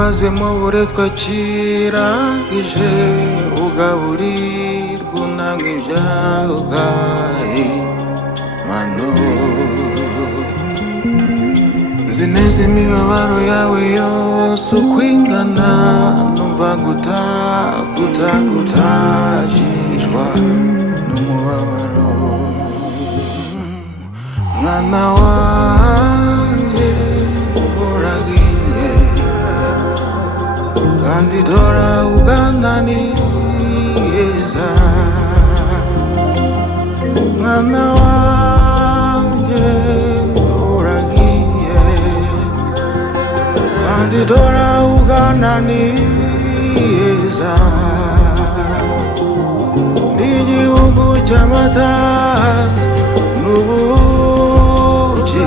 maze mubure twakirangije ugaburirwa unanga ibyawe ubwawe mano nzi neza imibabaro yawe yose uko ingana numva gutajishwa n'umubabaro mwana wanjye uragiye kandi dora ugana neza mwana wanjye uragiye kandi dora ugana neza n'igihugu cy'amata n'ubuki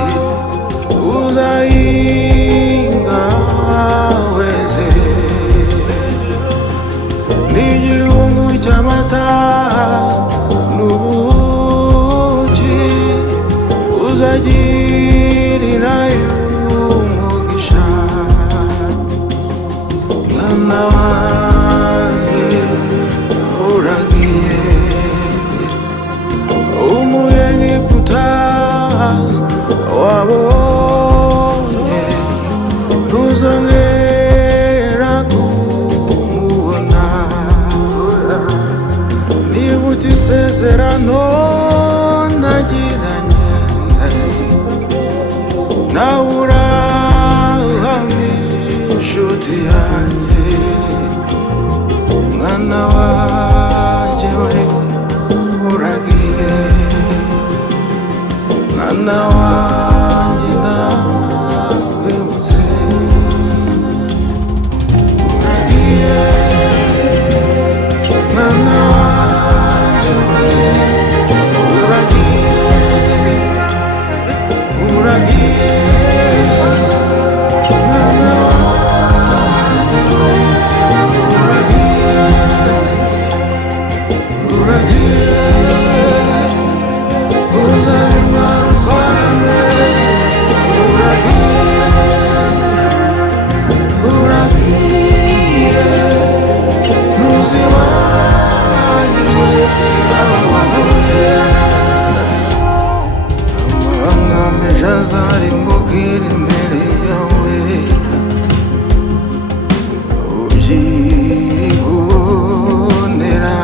uzahinga wese n'igihugu cy'amata n'ubuki uzagirirayo umugisha mwana wanjye uragiye umuyegiputa wabonye ntuzongera kumubona nibutse isezerano nagiranye nawe urahamye inshuti yanjye mwana wanjye we uragiye mwana wanjye ndakwibutse uragiye mwana wanjye we uragiye uragiye mwana wanjye we uragiye uragiye uzabirwa utwarane uragiye ntuzibagirwe aho wavuye amahanga menshi azarimbukira imbere yawe ubyibonera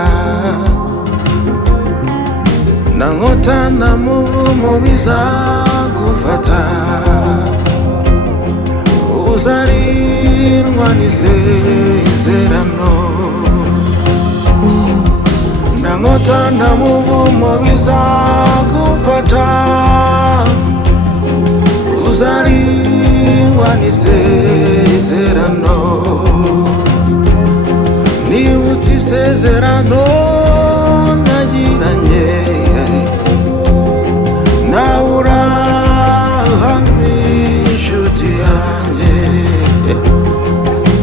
na nkota na muvumo bizagufata uzarindwa n'isezerano na nkota na muvumo bizagufata uzarindwa n'isezerano nibutse isezerano nagiranye nawe urahamye inshuti yanjye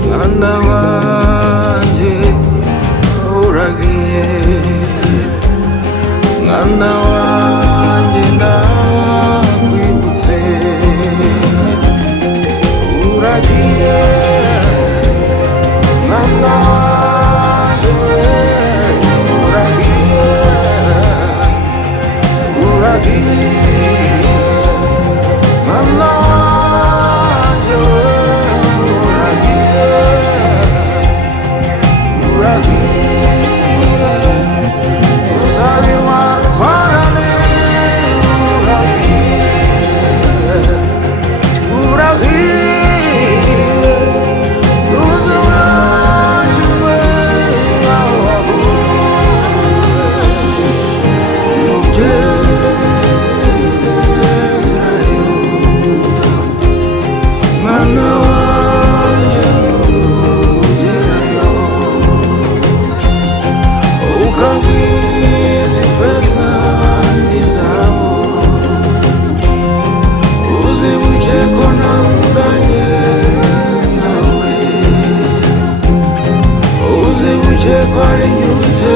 mwana wanjye uragiye mwana wanjye ndakwibutse uragiye mwana wanjye uragiye uragiye mwana wanjye uragiye uragiye uzabirwa utwarane uragiye uragiye ntuzibagirwe aho wavuye mwana wanjye ugerayo ukagwiza ifeza n'izahabu uzibuke ko navuganye nawe uzibuke ko ari nyute